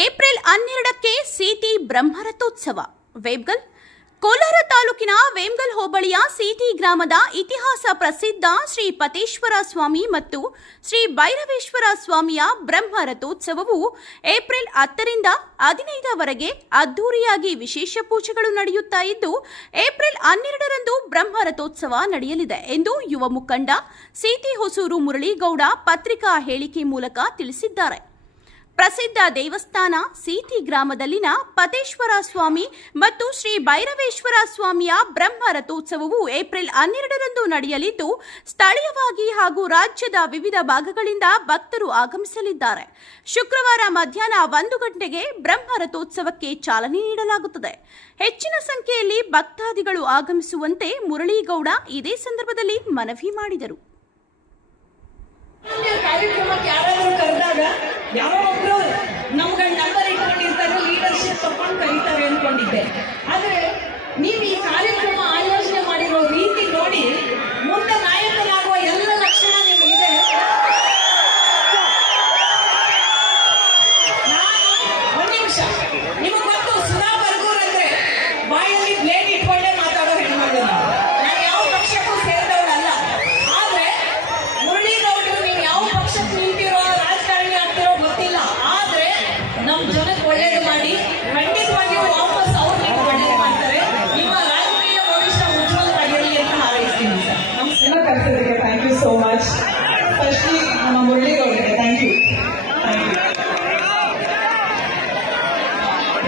April 12ಕ್ಕೆ ಸಿಟಿ ಬ್ರಹ್ಮರಥೋತ್ಸವ. ವೇಮ್ಗಲ್ ಕೋಲಾರ ತಾಲೂಕಿನ ವೇಮ್ಗಲ್ ಹೋಬಳಿಯ ಸಿಟಿ ಗ್ರಾಮದ ಇತಿಹಾಸ ಪ್ರಸಿದ್ಧ ಶ್ರೀ ಪತೇಶ್ವರ ಸ್ವಾಮಿ ಮತ್ತು ಶ್ರೀ ಭೈರವೇಶ್ವರ ಸ್ವಾಮಿಯ ಬ್ರಹ್ಮರಥೋತ್ಸವವು ಏಪ್ರಿಲ್ 10ರಿಂದ 15ರವರೆಗೆ ಅದ್ದೂರಿಯಾಗಿ ವಿಶೇಷ ಪೂಜೆಗಳು ನಡೆಯುತ್ತಾ ಇದ್ದು, ಏಪ್ರಿಲ್ 12ರಂದು ಬ್ರಹ್ಮರಥೋತ್ಸವ ನಡೆಯಲಿದೆ ಎಂದು ಯುವ ಮುಖಂಡ ಸಿಟಿ ಹೊಸೂರು ಮುರಳೀಗೌಡ ಪತ್ರಿಕಾ ಹೇಳಿಕೆ ಮೂಲಕ ತಿಳಿಸಿದ್ದಾರೆ. ಪ್ರಸಿದ್ಧ ದೇವಸ್ಥಾನ ಸಿಟಿ ಗ್ರಾಮದಲ್ಲಿನ ಪತೇಶ್ವರ ಸ್ವಾಮಿ ಮತ್ತು ಶ್ರೀ ಭೈರವೇಶ್ವರ ಸ್ವಾಮಿಯ ಬ್ರಹ್ಮ ರಥೋತ್ಸವವು ಏಪ್ರಿಲ್ 12ರಂದು ನಡೆಯಲಿದ್ದು, ಸ್ಥಳೀಯವಾಗಿ ಹಾಗೂ ರಾಜ್ಯದ ವಿವಿಧ ಭಾಗಗಳಿಂದ ಭಕ್ತರು ಆಗಮಿಸಲಿದ್ದಾರೆ. ಶುಕ್ರವಾರ ಮಧ್ಯಾಹ್ನ 1 ಗಂಟೆಗೆ ಬ್ರಹ್ಮ ರಥೋತ್ಸವಕ್ಕೆ ಚಾಲನೆ ನೀಡಲಾಗುತ್ತದೆ. ಹೆಚ್ಚಿನ ಸಂಖ್ಯೆಯಲ್ಲಿ ಭಕ್ತಾದಿಗಳು ಆಗಮಿಸುವಂತೆ ಮುರಳೀಗೌಡ ಇದೇ ಸಂದರ್ಭದಲ್ಲಿ ಮನವಿ ಮಾಡಿದರು. ಕಾರ್ಯಕ್ರಮಕ್ಕೆ ಯಾರಾದರೂ ಕರೆದಾಗ ಯಾರೋ ಒಬ್ರು ನಮ್ಗಳ ನಂಬರ್ ಇಟ್ಕೊಂಡಿರ್ತಾರೆ, ಲೀಡರ್ಶಿಪ್ ತಗೊಂಡು ಕರೀತಾರೆ ಅನ್ಕೊಂಡಿದ್ದೆ. ಆದ್ರೆ ನೀವು ಈ ಕಾರ್ಯಕ್ರಮ ಆಯೋಜನೆ ಮಾಡಿರೋ ರೀತಿ ನೋಡಿ ಮುಂದೆ ನಾಯಕನಾಗುವ ಎಲ್ಲ ಲಕ್ಷಣ ನಿಮಗಿದೆ. ಒಂದ್ ನಿಮಿಷ, ನಿಮಗೆ ಗೊತ್ತು ಸುಧಾ ಬರ್ಗೂರ್ ಅಂದ್ರೆ ಬಾಯಲ್ಲಿ ಬ್ಲೇಡ್ ಇಟ್ಕೊಂಡೇ ಮಾತಾಡೋ ಹೆಣ್ಮಗಳು. ನಾನು ಯಾವ ಪಕ್ಷಕ್ಕೂ ಸೇರಿದವಳಲ್ಲ. ಆದ್ರೆ ಮುರಳೀಗೌಡರು ನೀವು ಯಾವ ಪಕ್ಷಕ್ಕೆ ನಿಂತಿರೋ ರಾಜಕಾರಣಿ ಆಗ್ತಿರೋ ಗೊತ್ತಿಲ್ಲ. ಆದ್ರೆ ನಮ್ ಜನಕ್ಕೆ ಒಳ್ಳೇದು ಮಾಡಿ ಖಂಡಿತವಾಗಿಯೂ ವಾಪಸ್ ಅವ್ರು ನಿಮ್ಗೆ ಒಳ್ಳೇದು ಮಾಡ್ತಾರೆ. ನಿಮ್ಮ ರಾಜಕೀಯ ಭವಿಷ್ಯ ಉಜ್ವಲವಾಗಿರಲಿ ಅಂತ ಹಾರೈಸ್ತೀನಿ ಸರ್. ನಮಸ್ಕಾರ ಕರ್ಸೋದಕ್ಕೆ thank you so much. Firstly ನಮ್ಮ ಮುರಳೀಗೌಡರಿಗೆ ಥ್ಯಾಂಕ್ ಯು.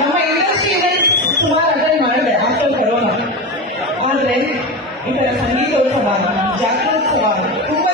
ನಮ್ಮ ಇಂಡಸ್ಟ್ರಿಯಲ್ಲಿ ಸುಮಾರು ಅಟೆಂಡ್ ಮಾಡಿದೆ ಆಫ್ಟರ್ ಕೊರೋನಾ. ಆದರೆ ಈ ಥರ ಸಂಗೀತೋತ್ಸವ, ಜಾತ್ರೋತ್ಸವ ತುಂಬ